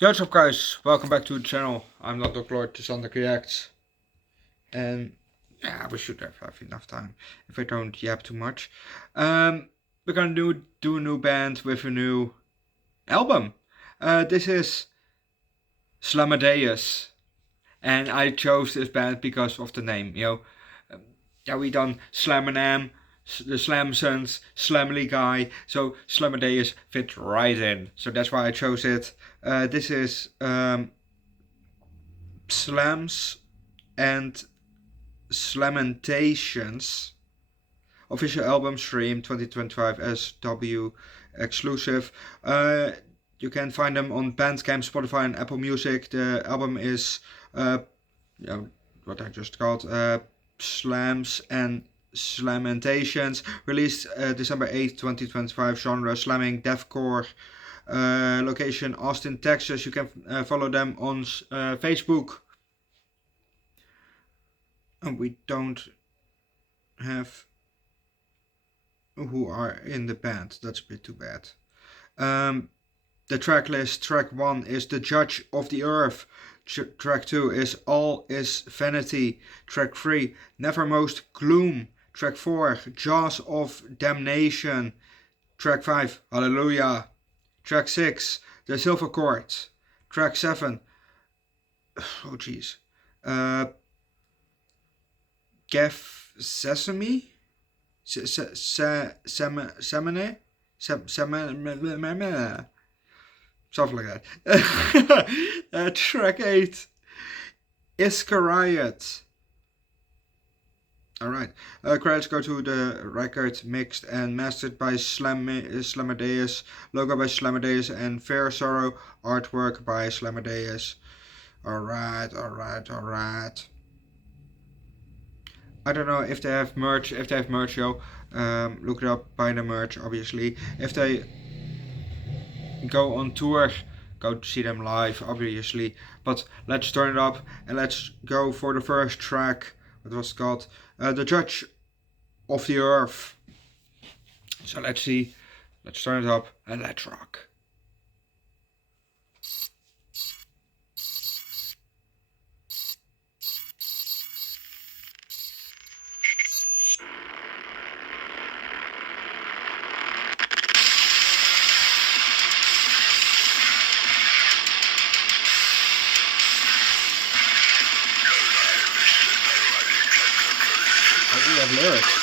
Yo, what's up guys, welcome back to the channel. I'm not Dr. Lord, this Underdog Reacts. And yeah, we should have enough time if I don't yap too much. We're gonna do a new band with a new album. This is Slamadeus. And I chose this band because of the name, yeah, we done Slamanam, the Slamsons, Slamly Guy, so Slamadeus fit right in. So that's why I chose it. This is Pslams and Slamentations. Official album stream 2025 SW exclusive. You can find them on Bandcamp, Spotify, and Apple Music. The album is what I just called Pslams and Slamentations. Released December 8th, 2025. Genre slamming, deathcore. Location Austin, Texas. You can follow them on Facebook. And we don't have who are in the band. That's a bit too bad. The track list: track 1 is The Judge of the Earth. Track 2 is All is Vanity. Track 3, Nevermost Gloom. Track 4, Jaws of Damnation. Track 5, Hallelujah. Track 6, The Silver Chord. Track 7, oh jeez, Gef Sesame? Semene? Something like that. Track 8, Iscariot. Alright, credits go to the record mixed and mastered by Slamadeus, logo by Slamadeus, and Fair Sorrow, artwork by Slamadeus. Alright. I don't know if they have merch. If they have merch, look it up, buy the merch, obviously. If they go on tour, go see them live, obviously. But let's turn it up and let's go for the first track. What was it called? The Judge of the Earth. So let's see. Let's turn it up and let's rock. We have lyrics.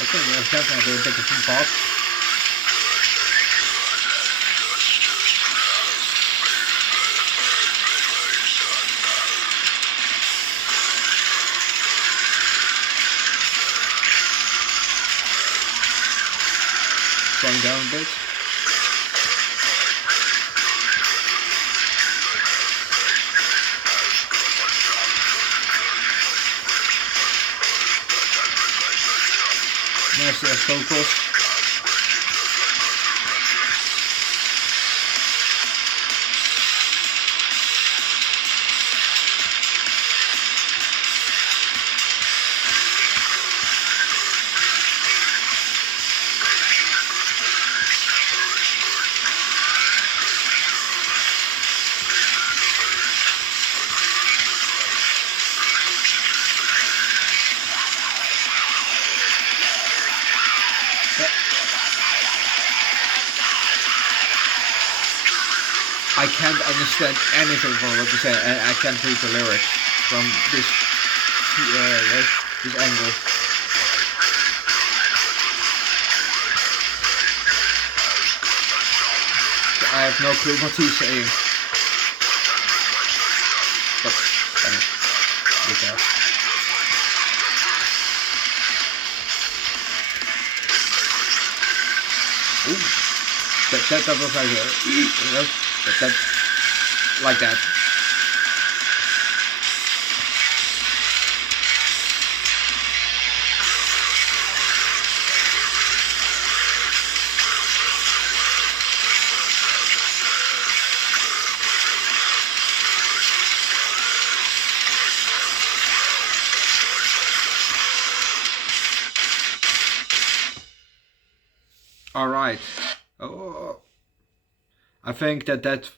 Okay, we have definitely a bit of some pop. Going down a bit. Nice vocals. I can't understand anything from what you say, and I can't read the lyrics from this angle. I have no clue what he's saying. But look out. Ooh, that was like that, like that. Alright. Oh, I think that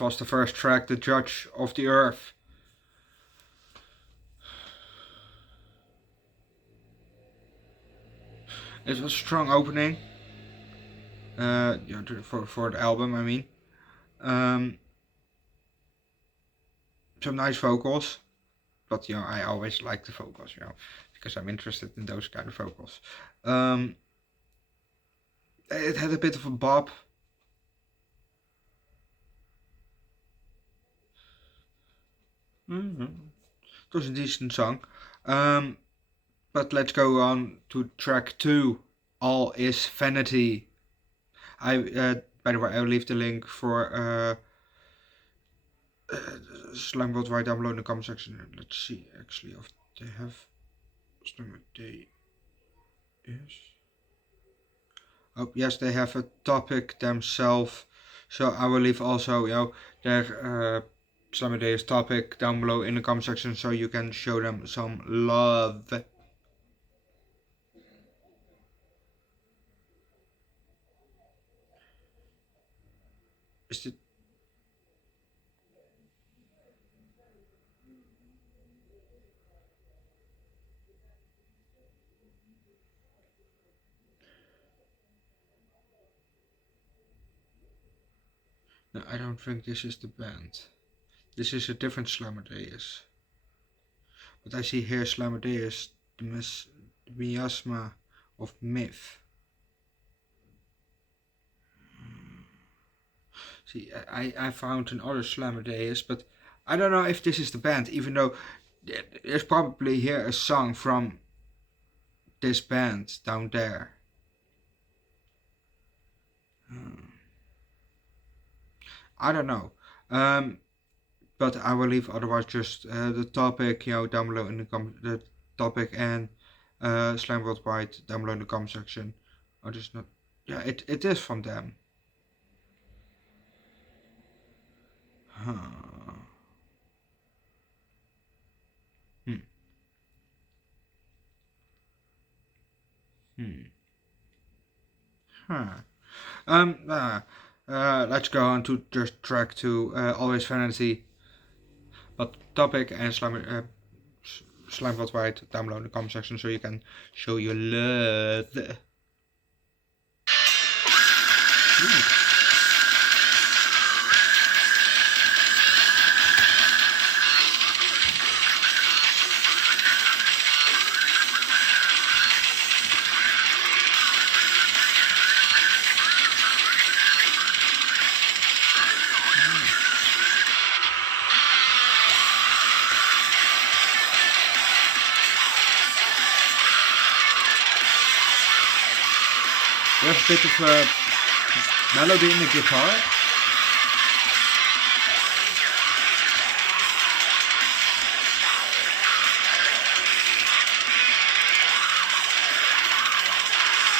was the first track, The Judge of the Earth. It was a strong opening. For the album, I mean. Some nice vocals, but I always like the vocals, because I'm interested in those kind of vocals. It had a bit of a bop. It was a decent song. But let's go on to track 2, All Is Vanity. By the way, I'll leave the link for Slam Worldwide down below in the comment section. Let's see actually if they have Slamadeus. Oh yes, they have a topic themselves. So I will leave also their Slamadeus topic down below in the comment section, so you can show them some love. Is it? No, I don't think this is the band. This is a different Slamadeus. But I see here Slamadeus, the miasma of myth. See, I found another Slamadeus, but I don't know if this is the band, even though there's probably here a song from this band down there. I don't know. But I will leave otherwise just the topic, down below in the topic and Slam Worldwide down below in the comment section. Or just not. Yeah, it is from them. Huh. Huh. Let's go on to just track 2, Always Vanity. But topic and Slime Worldwide down below in the comment section, so you can show your love. There's a bit of melody in the guitar.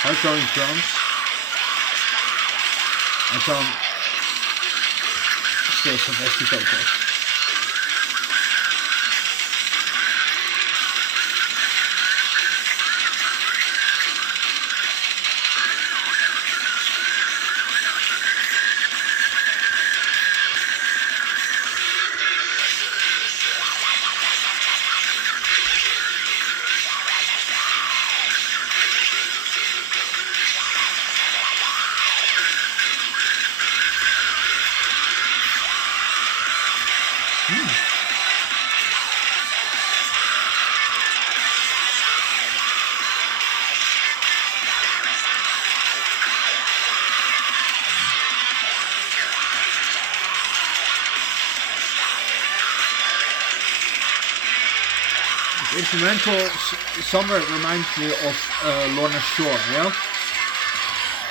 Hard-going drums. And still some hefty vocals. Instrumental somewhere reminds me of Lorna Shore,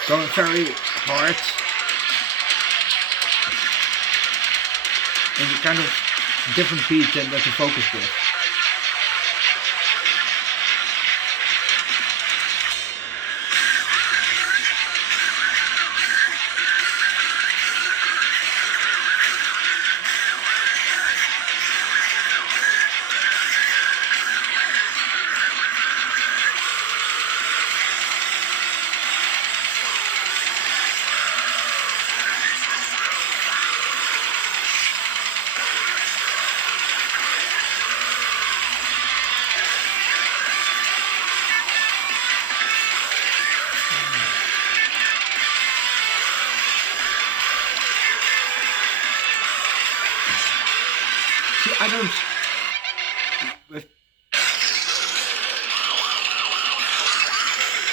going very hard and kind of different beat than that the vocals give. I don't.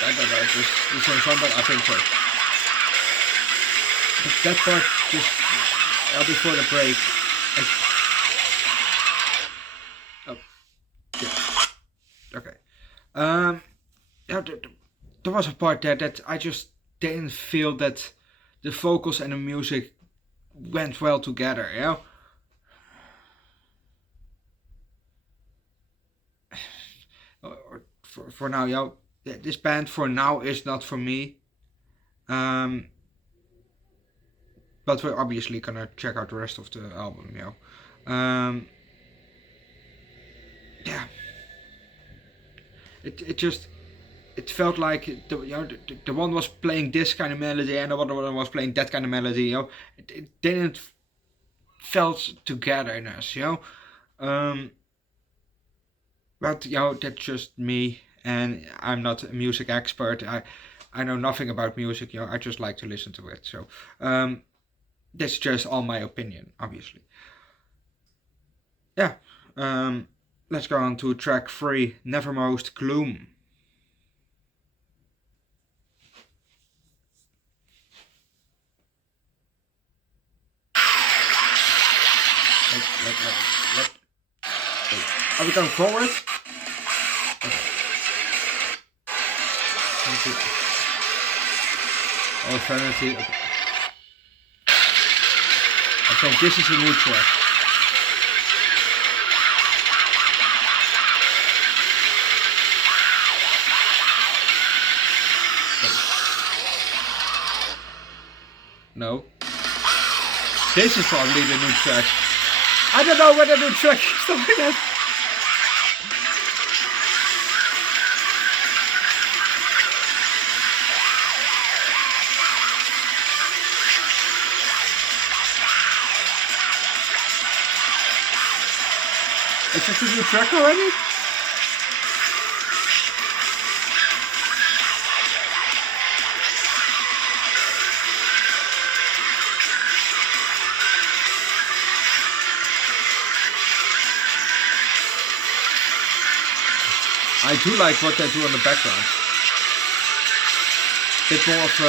I don't know if it's the same song, but I think so. But that part just before the break. Oh, yeah. Okay. Yeah, there was a part there that I just didn't feel that the vocals and the music went well together. You know. For now, this band for now is not for me. But we're obviously gonna check out the rest of the album, yeah. It felt like the one was playing this kind of melody and the other one was playing that kind of melody. It didn't felt togetherness. But that's just me, and I'm not a music expert. I know nothing about music. I just like to listen to it. So that's just all my opinion, obviously. Yeah. Let's go on to track 3, Nevermost Gloom. Are we going forward? Okay. Oh, Vanity. Okay. I think this is a new track. No. This is probably the new track. I don't know what the new track is. Stuff like that. Is this a new track already? I do like what they do on the background. Bit more of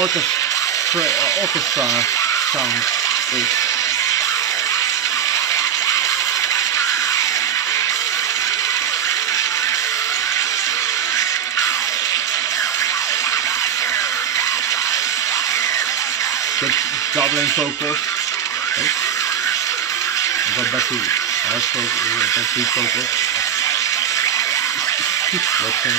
orchestra sound. Good goblin vocals. I'll go back to house vocals, deep vocals. Keeps working.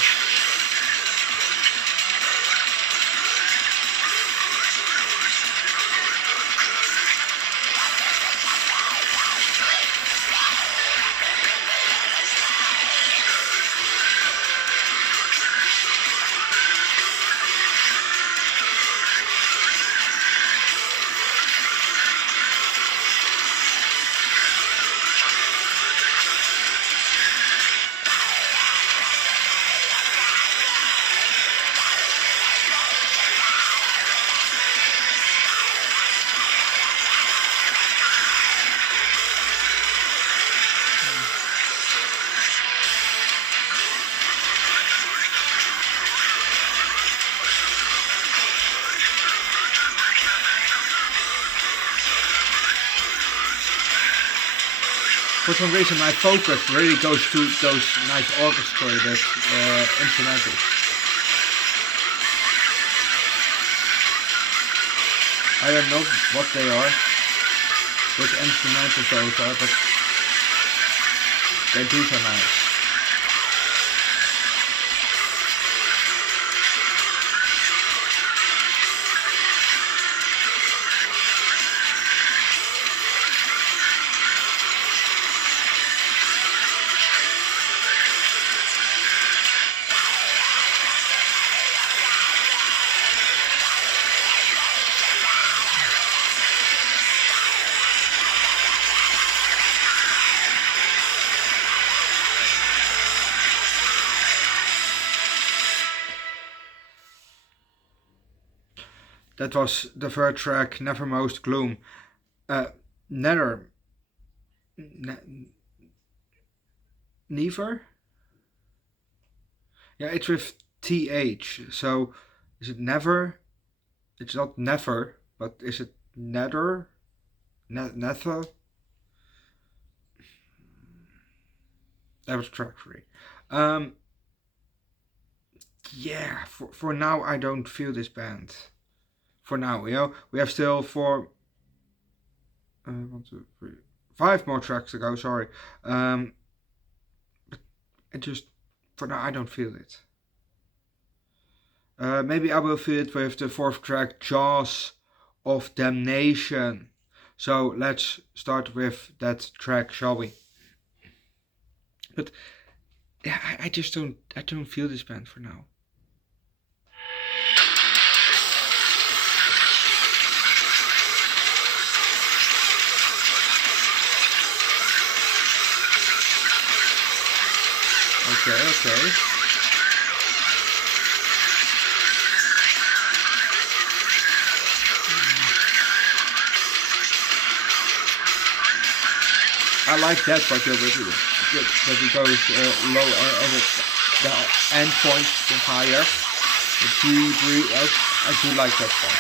For some reason my focus really goes to those nice orchestrated instrumentals. I don't know what they are, what instrumentals those are, but they do so nice. That was the third track, Nevermost Gloom. Nether. Never? Yeah, it's with TH. So is it never? It's not never, but is it nether? Nether? That was track 3. Um, yeah, for now I don't feel this band. For now, we have still 1, 2, 3, 5 more tracks to go. Sorry, but it just for now I don't feel it. Maybe I will feel it with the 4th track, Jaws of Damnation. So let's start with that track, shall we? But yeah, I just don't feel this band for now. Okay. I like that part of it, that it goes low and the end point is higher. I do like that part.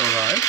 Alright.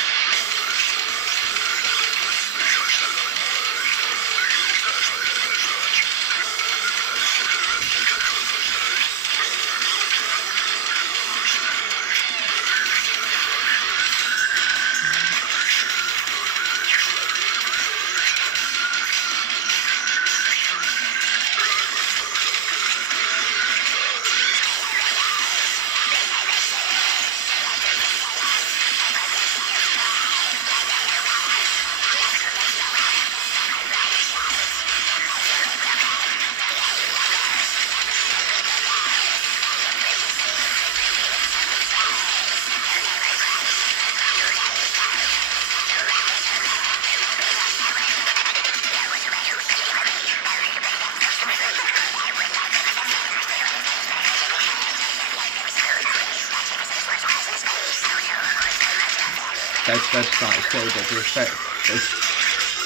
That's nice. So that it's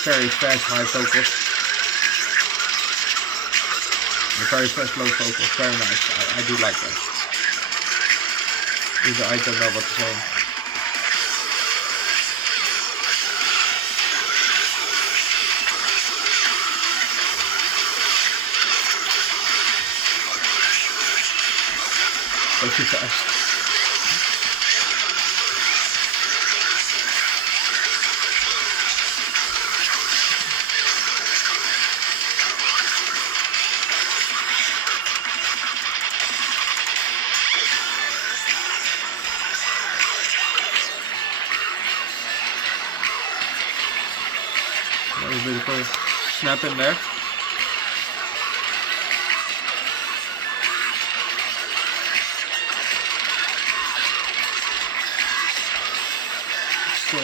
very fast high vocals. And very fast low vocals. Very nice. I do like that. Even I don't know what to say. Go too fast. A bit of a snap in there. So,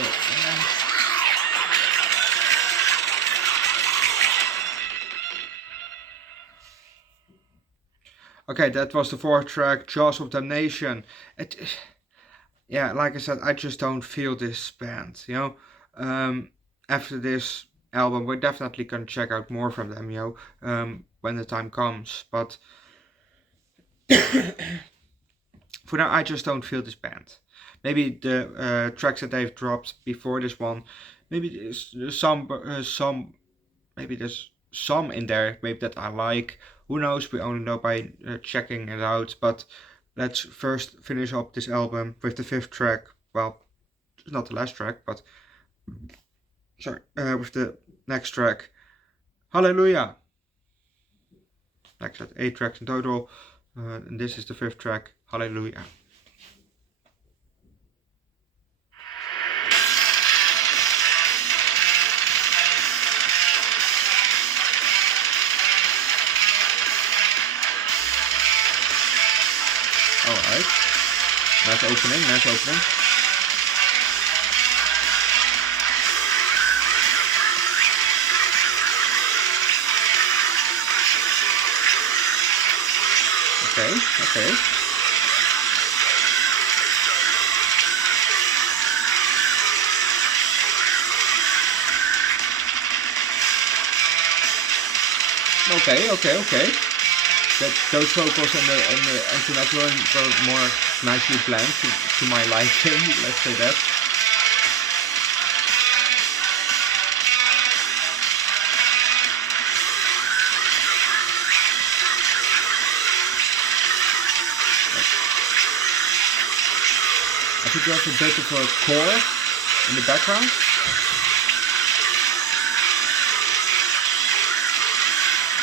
okay, that was the 4th track, Jaws of Damnation. Yeah, like I said, I just don't feel this band, After this album, we're definitely gonna check out more from them, when the time comes. But for now, I just don't feel this band. Maybe the tracks that they've dropped before this one, maybe there's maybe there's some in there maybe that I like. Who knows? We only know by checking it out. But let's first finish up this album with the 5th track. Well, it's not the last track, but sorry, with the next track, Hallelujah. Like I said, 8 tracks in total, and this is the 5th track, Hallelujah. Nice opening, nice opening. Okay, okay. Okay, okay, okay. Those vocals and the instrumental were more nicely blend to my liking, let's say that. I think there's a bit of a core in the background.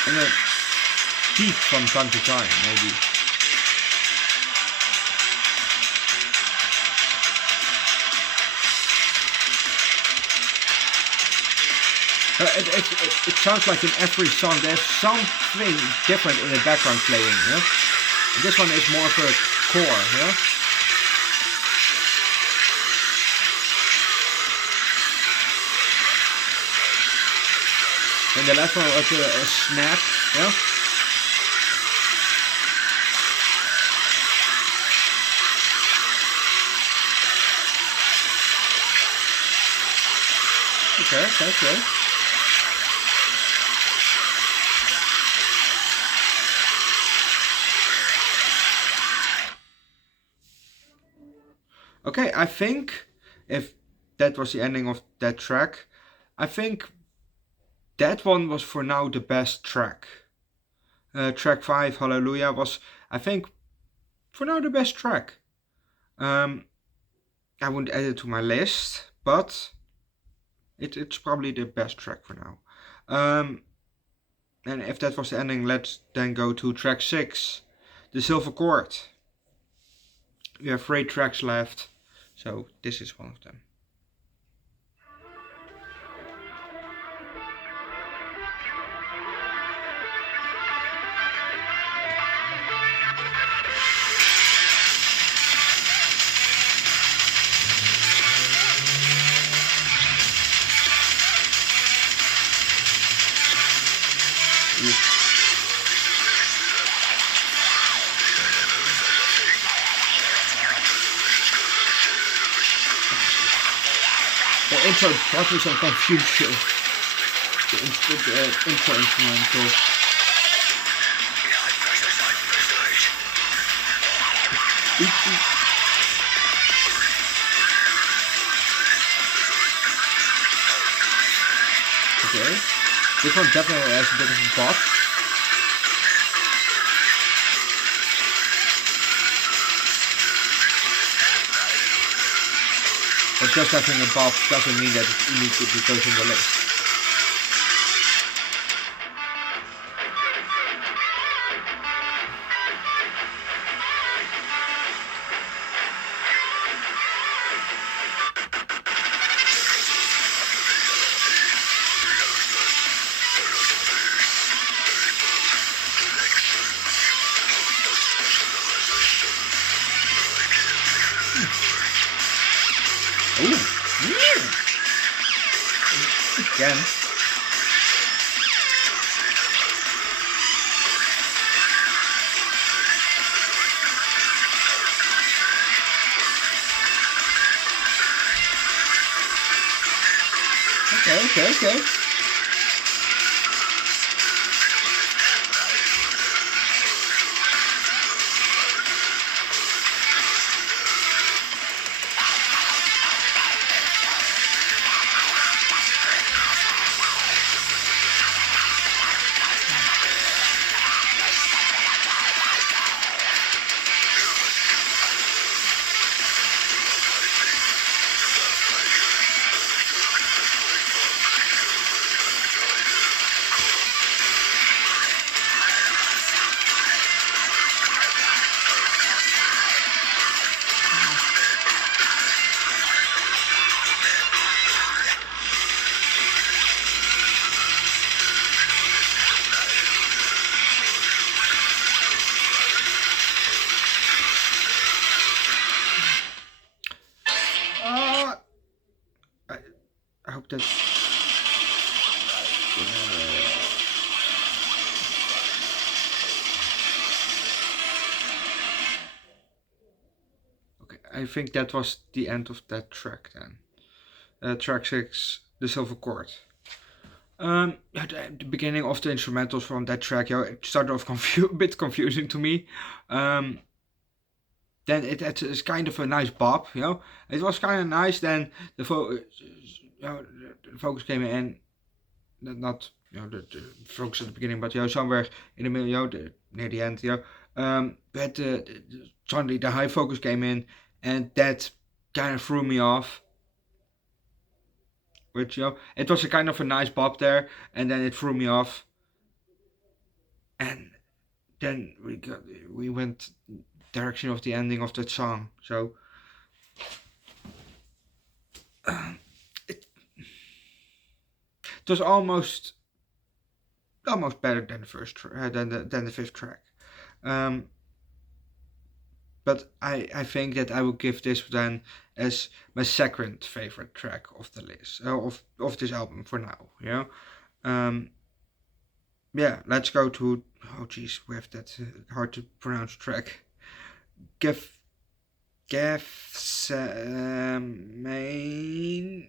And a beat from time to time, maybe. It sounds like in every song there's something different in the background playing, yeah? And this one is more of a core, yeah? And the last one was a snap, yeah? Okay, okay, okay. Okay, I think if that was the ending of that track, I think that one was for now the best track. Track 5, Hallelujah, was, I think, for now the best track. I wouldn't add it to my list, but it's probably the best track for now. And if that was the ending, let's then go to track 6, the Silver Chord. We have 3 tracks left, so this is one of them. The intro brought me some confusion. The intro instrumental. Okay, this one definitely has a bit of a bop. But just having a bop doesn't mean that it immediately goes in the list. Again. Okay. took that. Okay, I think that was the end of that track then. Track 6, The Silver Chord. At the beginning of the instrumentals from that track, it started off a bit confusing to me. Then it's kind of a nice bop, It was kind of nice. Then the focus came in, not the focus at the beginning, but somewhere in the middle, near the end, But suddenly the high focus came in, and that kind of threw me off. Which it was a kind of a nice bop there, and then it threw me off. And then we went direction of the ending of that song. So it was almost better than the first than the fifth track. But I think that I will give this then as my second favorite track of the list of this album for now. Yeah, let's go to we have that hard to pronounce track. Gethsemane.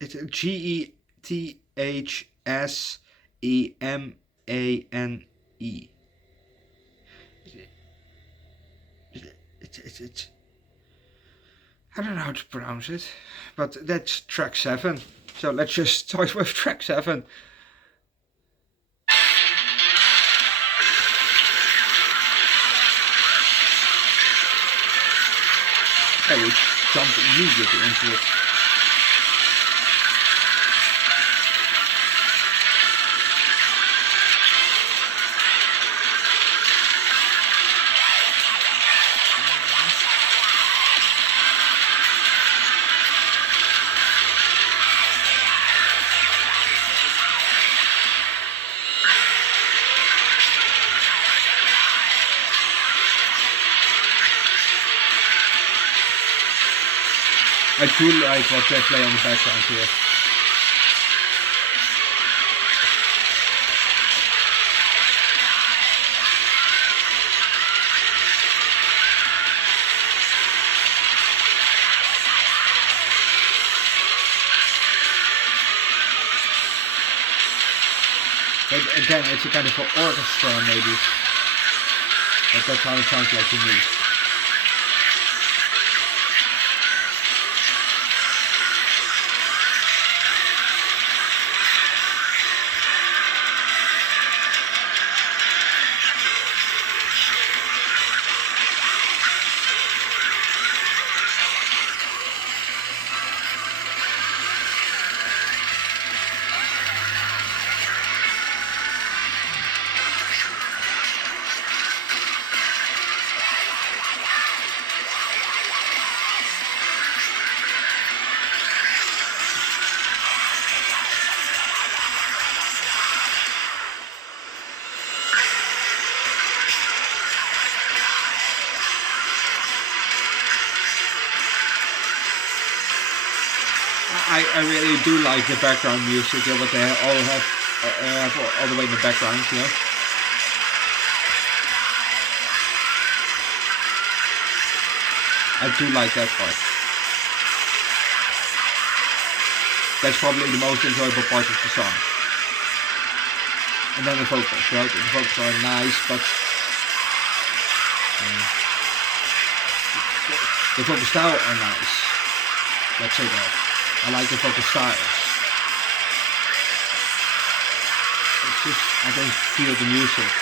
It's GETHSEMANE. It's I don't know how to pronounce it, but that's track 7. So let's just start with track 7. I will jump immediately into it. I do like what they play on the background here. But again, it's a kind of an orchestra maybe. But that's how it sounds like to me. I really do like the background music, what they all have all the way in the background, I do like that part. That's probably the most enjoyable part of the song. And then the vocals, right? The vocals are nice, but the vocal style are nice. Let's say that. I like the vocal styles. It's just, I don't feel the music.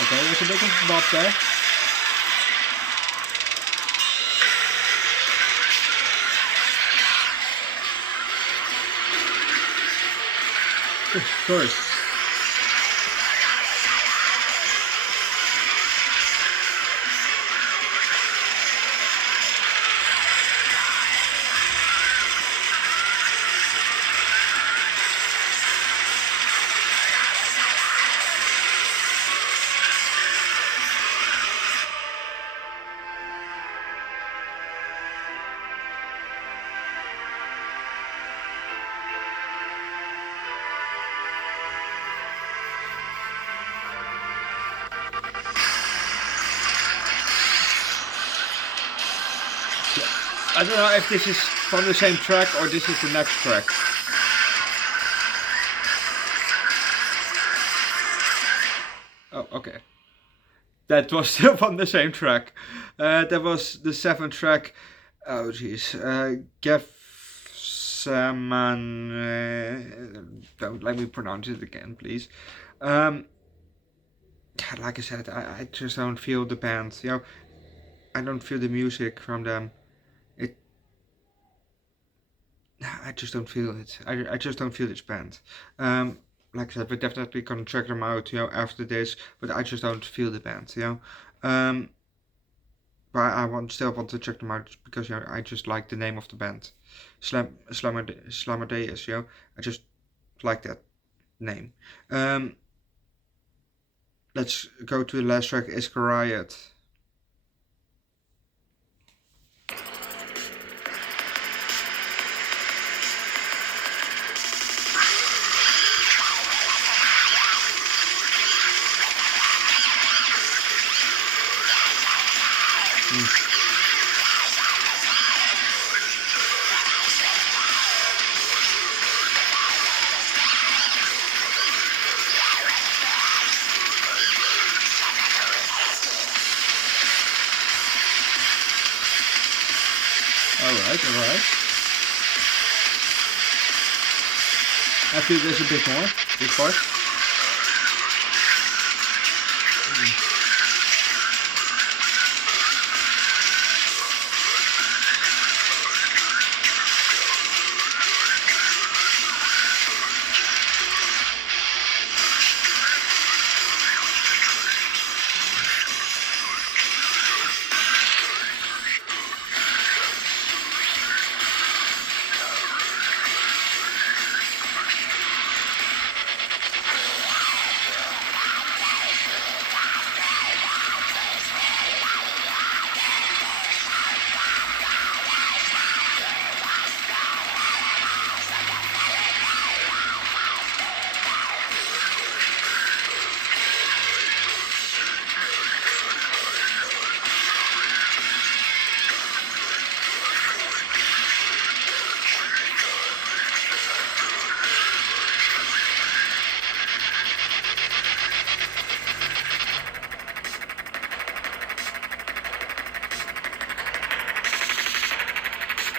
Okay, there's a bit of bop there. First. I don't know if this is from the same track or this is the next track. Oh, okay. That was still from the same track. That was the 7th track. Oh, jeez. Don't let me pronounce it again, please. Like I said, I just don't feel the band. You know, I don't feel the music from them. I just don't feel it. I just don't feel this band. Like I said, we're definitely gonna check them out, you know, after this. But I just don't feel the band, you know. But still want to check them out because you know I just like the name of the band, Slamadeus. You know, I just like that name. Let's go to the last track, Iska Riot. Alright. I feel there's a bit more, this part.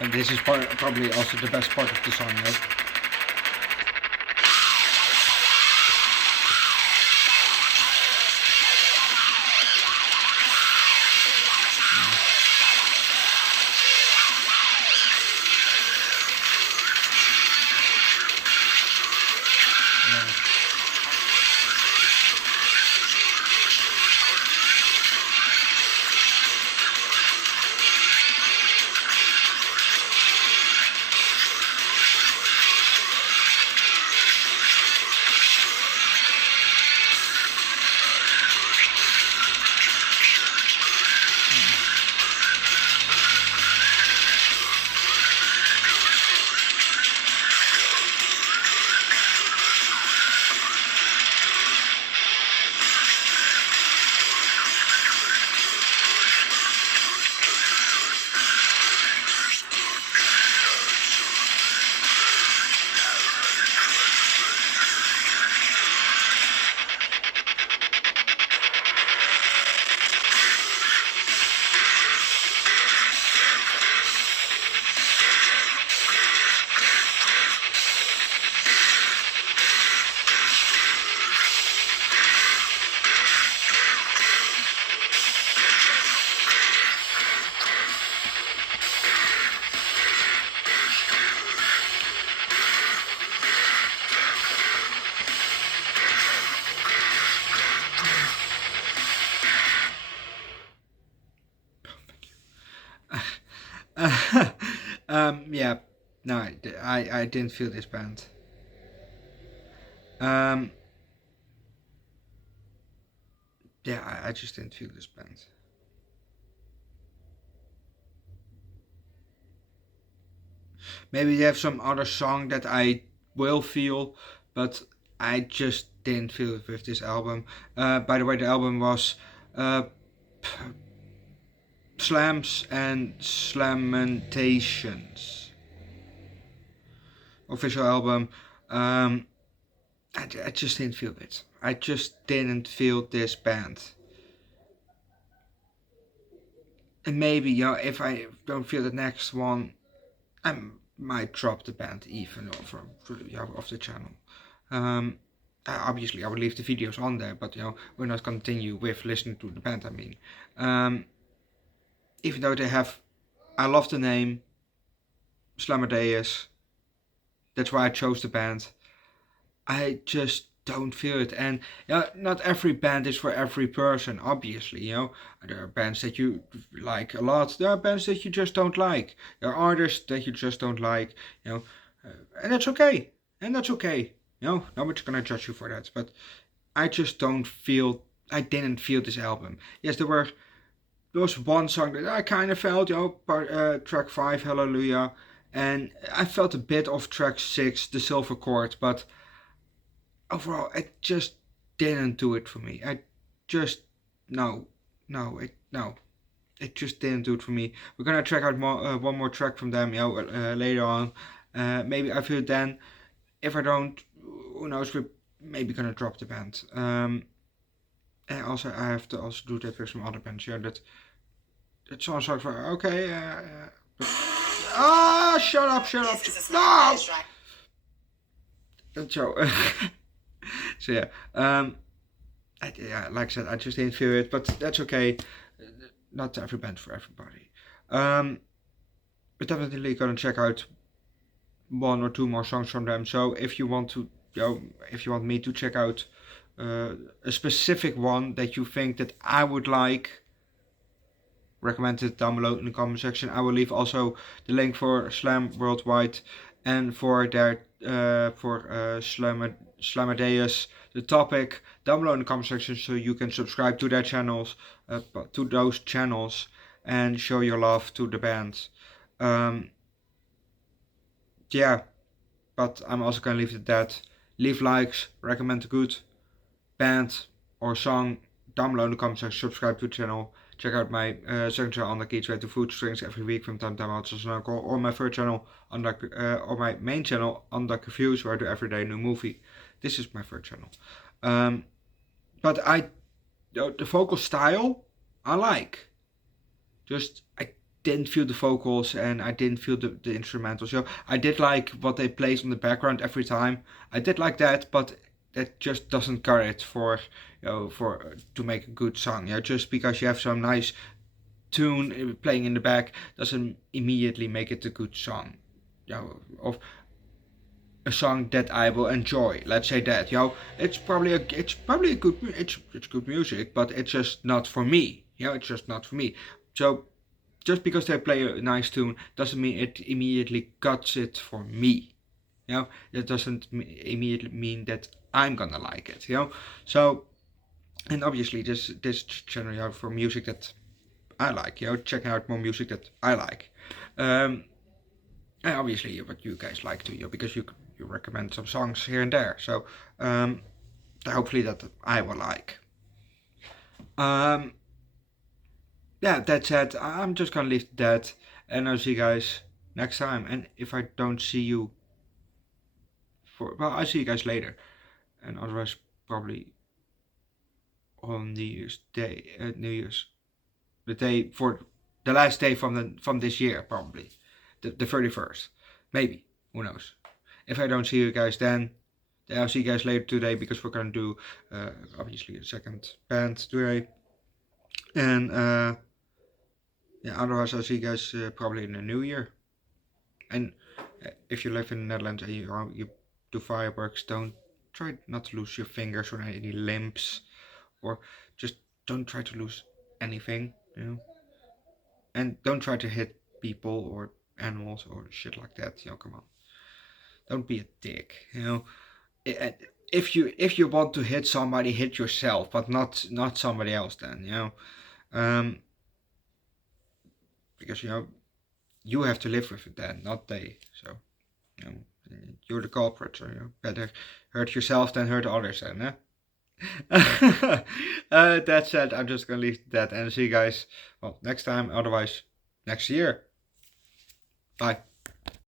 And this is probably also the best part of the song, right? Yeah, no, I didn't feel this band. Yeah, I just didn't feel this band. Maybe they have some other song that I will feel, but I just didn't feel it with this album. By the way, the album was Pslams and Slamentations official album. I just didn't feel it. I just didn't feel this band. And maybe, if I don't feel the next one, I might drop the band even off the channel. Obviously, I will leave the videos on there, but we're not continue with listening to the band. I mean, even though I love the name Slamadeus. That's why I chose the band. I just don't feel it, and not every band is for every person. Obviously, there are bands that you like a lot. There are bands that you just don't like. There are artists that you just don't like. And that's okay. Nobody's gonna judge you for that. But I just don't feel. I didn't feel this album. Yes, there was one song that I kind of felt. Track 5, Hallelujah, and I felt a bit of track 6, The Silver Chord, but overall, it just didn't do it for me. It just didn't do it for me. We're gonna check out one more track from them, later on. Maybe I feel then. If I don't, who knows? We're maybe gonna drop the band. And also, I have to also do that with some other bands. That sounds like okay. Shut up! No. So. So yeah, like I said, I just didn't feel it, but that's okay. Not every band for everybody. We're definitely gonna check out one or two more songs from them. So if you want me to check out a specific one that you think that I would like, recommend it down below in the comment section. I will leave also the link for Slam Worldwide and for their Slamadeus, the topic, down below in the comment section, so you can subscribe to their channels, to those channels, and show your love to the band. Yeah, but I'm also gonna leave it at that. Leave likes, recommend a good band or song down below in the comment section. Subscribe to the channel. Check out my second channel, Underdog Eats, where I do food strings every week from time to time out as an uncle, or my third channel, or my main channel, Underdog Reviews, where I do everyday new movie. This is my third channel. But the vocal style, I like. Just, I didn't feel the vocals, and I didn't feel the instrumentals. I did like what they played in the background every time. I did like that, but that just doesn't cut it for to make a good song. Just because you have some nice tune playing in the back doesn't immediately make it a good song. Of a song that I will enjoy. Let's say that. It's probably good music, but it's just not for me. It's just not for me. So just because they play a nice tune doesn't mean it immediately cuts it for me. That doesn't immediately mean that I'm gonna like it. So, and obviously this channel for music that I like. Checking out more music that I like. And obviously what you guys like too. Because you recommend some songs here and there. So hopefully that I will like. Yeah, that's it. I'm just gonna leave that, and I'll see you guys next time. And if I don't see you I'll see you guys later, and otherwise probably on New Year's Day, the day for the last day from this year, probably the 31st, maybe, who knows. If I don't see you guys then I'll see you guys later today, because we're gonna do obviously a second band today, and otherwise I'll see you guys probably in the new year. And if you live in the Netherlands and you do fireworks, don't try not to lose your fingers or any limbs, or just don't try to lose anything, and don't try to hit people or animals or shit like that. Come on, don't be a dick. If you want to hit somebody, hit yourself, but not somebody else. Then because you have to live with it then, not they. So you're the culprit, so better hurt yourself than hurt others then, That said, I'm just gonna leave that and see you guys, well, next time, otherwise next year. Bye.